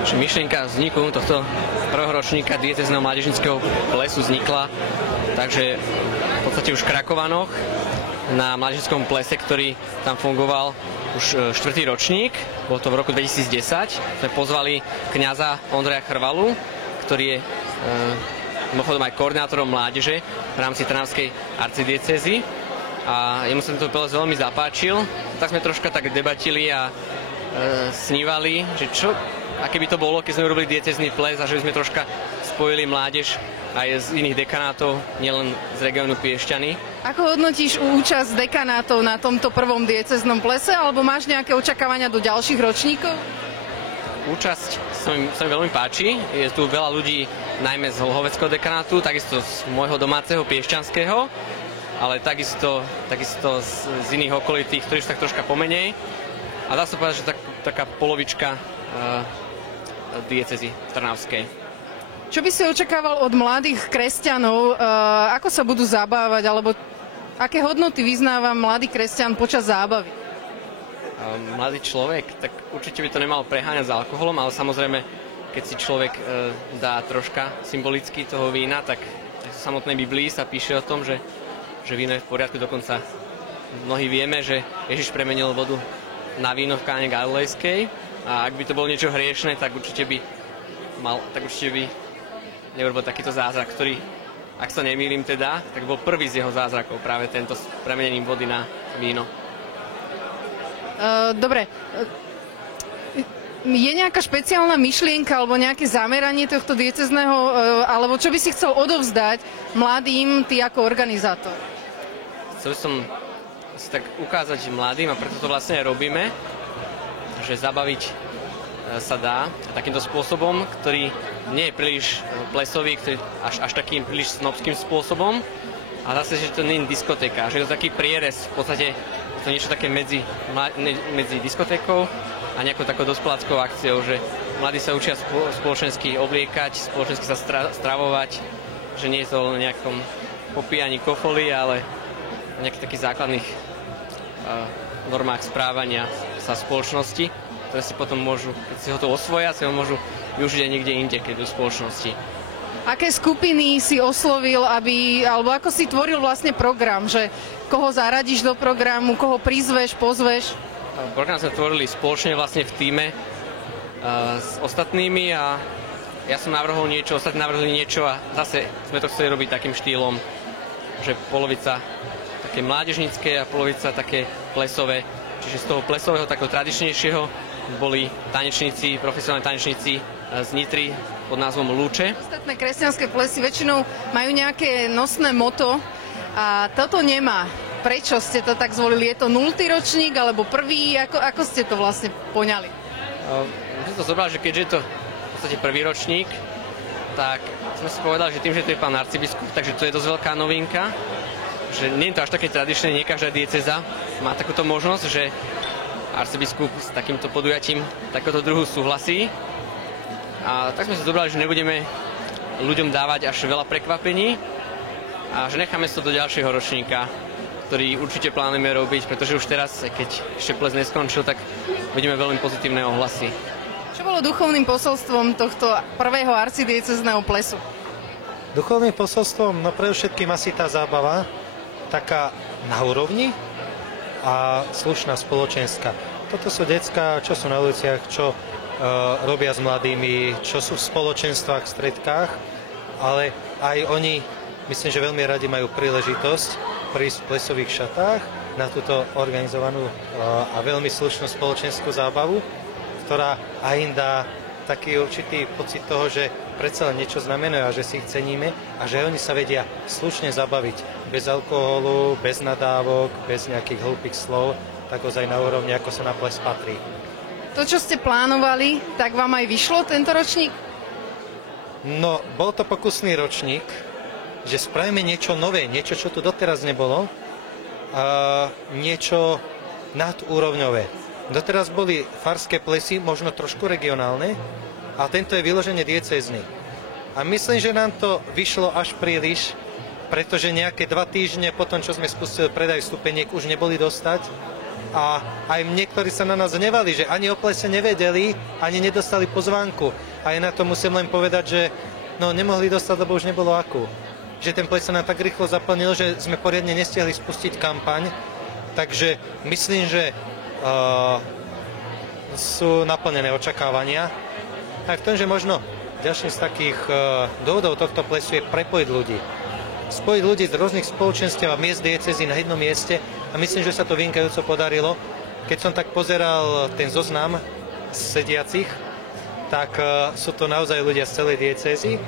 že myšlienka vzniku tohto prvého ročníka diecézneho mládežníckeho plesu vznikla, takže v podstate už v Krakovanoch na mládežníckom plese, ktorý tam fungoval už 4. ročník, bolo to v roku 2010, sme pozvali kňaza Ondreja Chrvalu, ktorý je mimochodom aj koordinátorom mládeže v rámci Trnavskej arcidiecézy a jemu sa tento ples veľmi zapáčil, tak sme troška tak debatili a snívali, že aké by to bolo, keď sme urobili diecézny ples a že by sme troška spojili mládež aj z iných dekanátov, nielen z regiónu Piešťany. Ako hodnotíš účasť dekanátov na tomto prvom diecéznom plese, alebo máš nejaké očakávania do ďalších ročníkov? Účasť sa mi veľmi páči, je tu veľa ľudí, najmä z Hlohoveckého dekanátu, takisto z môjho domáceho Piešťanského, ale takisto z iných okolitých, ktorí sú tak troška pomenej. A dá sa povedať, že taká polovička diecézy trnavskej. Čo by si očakával od mladých kresťanov? Ako sa budú zabávať? Alebo aké hodnoty vyznáva mladý kresťan počas zábavy? Mladý človek, tak určite by to nemal preháňať s alkoholom, ale samozrejme, keď si človek dá troška symbolicky toho vína, tak v samotnej Biblii sa píše o tom, že víno je v poriadku. Dokonca mnohí vieme, že Ježiš premenil vodu na víno v Káne Galilejskej a ak by to bolo niečo hriešne, tak určite by neurobil takýto zázrak, ktorý, ak sa nemýlim teda, tak bol prvý z jeho zázrakov, práve tento s premenením vody na víno. Dobre. Je nejaká špeciálna myšlienka alebo nejaké zameranie tohto diecézneho, alebo čo by si chcel odovzdať mladým, ty ako organizátor? Chcel som si tak ukázať mladým, a preto to vlastne aj robíme, že zabaviť sa dá takýmto spôsobom, ktorý nie je príliš plesový, ktorý až takým príliš snobským spôsobom, a zase, že to nie je diskotéka, že je to taký prierez, v podstate to niečo také medzi diskotékou a nejakou takou dospeláckou akciou, že mladí sa učia spoločensky obliekať, spoločensky sa stravovať, že nie je to len nejakom popíjaní kofoly, ale v nejakých takých základných normách správania sa spoločnosti, ktoré si potom môžu, keď si ho to osvoja, si ho môžu využiť aj niekde inde, keď v spoločnosti. Aké skupiny si oslovil, alebo ako si tvoril vlastne program, že koho zaradíš do programu, koho prizveš, pozveš? Program sme tvorili spoločne vlastne v tíme s ostatnými a ja som navrhol niečo, ostatní navrhli niečo a zase sme to chceli robiť takým štýlom, že polovica také mládežnícke a polovica také plesové. Čiže z toho plesového, takého tradičnejšieho boli tanečníci, profesionálni tanečníci z Nitry pod názvom Lúče. Ostatné kresťanské plesy väčšinou majú nejaké nosné moto a toto nemá. Prečo ste to tak zvolili? Je to 0. ročník alebo prvý? Ako ste to vlastne poňali? Musím to zobrať, že keďže je to v podstate prvý ročník, tak sme si povedali, že tým, že to je pán arcibiskup, takže to je dosť veľká novinka. Že nie je to až také tradičné, nie každá diecéza má takúto možnosť, že arcibiskup s takýmto podujatím takéhoto druhu súhlasí. A tak sme sa zobrali, že nebudeme ľuďom dávať až veľa prekvapení a že necháme to do ďalšieho ročníka, ktorý určite plánujeme robiť, pretože už teraz, keď ešte ples neskončil, tak vidíme veľmi pozitívne ohlasy. Čo bolo duchovným posolstvom tohto prvého arcidiecézneho plesu? Duchovným posolstvom, no predovšetkým asi tá zábava, taká na úrovni a slušná spoločenská. Toto sú decká, čo sú na uliciach, čo robia s mladými, čo sú v spoločenstvách, v stredkách, ale aj oni, myslím, že veľmi radi majú príležitosť prísť v plesových šatách na túto organizovanú a veľmi slušnú spoločenskú zábavu, ktorá aj im dá taký určitý pocit toho, že predsa len niečo znamenajú a že si ich ceníme a že oni sa vedia slušne zabaviť bez alkoholu, bez nadávok, bez nejakých hlúpych slov, tak ozaj na úrovni, ako sa na ples patrí. To, čo ste plánovali, tak vám aj vyšlo tento ročník? No, bol to pokusný ročník, že spravíme niečo nové, niečo, čo tu doteraz nebolo, niečo nadúrovňové. Doteraz boli farské plesy, možno trošku regionálne, a tento je vyložene diecézny. A myslím, že nám to vyšlo až príliš, pretože nejaké 2 týždne po tom, čo sme spustili predaj stupeniek, už neboli dostať. a aj niektorí sa na nás hnevali, že ani o plese nevedeli, ani nedostali pozvánku. A ja na to musím len povedať, že no, nemohli dostať, lebo už nebolo akú. Že ten ples sa nám tak rýchlo zaplnil, že sme poriadne nestihli spustiť kampaň. Takže myslím, že sú naplnené očakávania. Aj v tom, že možno ďalším z takých dôvodov tohto plesu je prepojiť ľudí. Spojiť ľudí z rôznych spoločenstiev a miest diecézy na jednom mieste a myslím, že sa to vynikajúco podarilo. Keď som tak pozeral ten zoznam sediacich, tak sú to naozaj ľudia z celej diecézy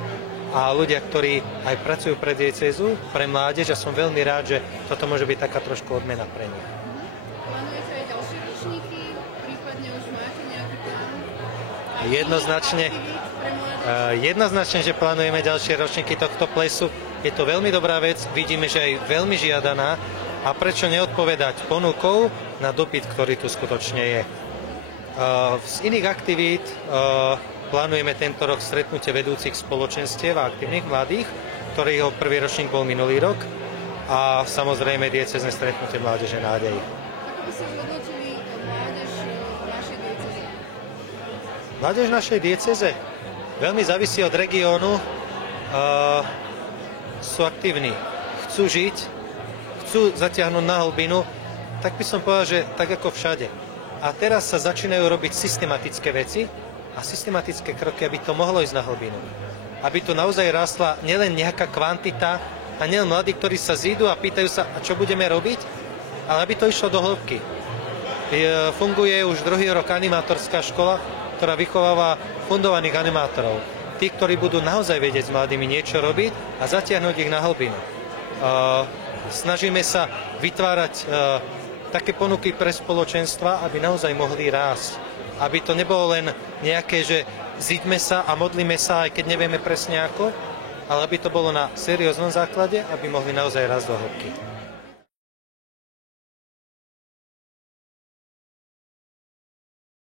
a ľudia, ktorí aj pracujú pre diecézu, pre mládež a som veľmi rád, že toto môže byť taká trošku odmena pre nich. Plánujete aj ďalšie ročníky? Prípadne už máte nejaký plán? Jednoznačne, že plánujeme ďalšie ročníky tohto plesu. Je to veľmi dobrá vec, vidíme, že aj veľmi žiadaná a prečo neodpovedať ponukou na dopyt, ktorý tu skutočne je. Z iných aktivít plánujeme tento rok stretnutie vedúcich spoločenstiev a aktívnych mladých, ktorého prvý ročník bol minulý rok a samozrejme diecézne stretnutie Mládeže nádej. Ako by ste zhodnotili mládež v našej diecéze? Mládež v našej diecéze veľmi závisí od regiónu. Sú aktívni, chcú žiť, chcú zatiahnuť na hlbinu, tak by som povedal, že tak ako všade. A teraz sa začínajú robiť systematické veci a systematické kroky, aby to mohlo ísť na hlbinu. Aby tu naozaj rástla nielen nejaká kvantita a nielen mladí, ktorí sa zídu a pýtajú sa, a čo budeme robiť, ale aby to išlo do hĺbky. Funguje už druhý rok animátorská škola, ktorá vychováva fundovaných animátorov. Tí, ktorí budú naozaj vedieť s mladými niečo robiť a zatiahnuť ich na hlbinu. Snažíme sa vytvárať také ponuky pre spoločenstva, aby naozaj mohli rásť. Aby to nebolo len nejaké, že zíďme sa a modlíme sa, aj keď nevieme presne ako, ale aby to bolo na serióznom základe, aby mohli naozaj rásť do hĺbky.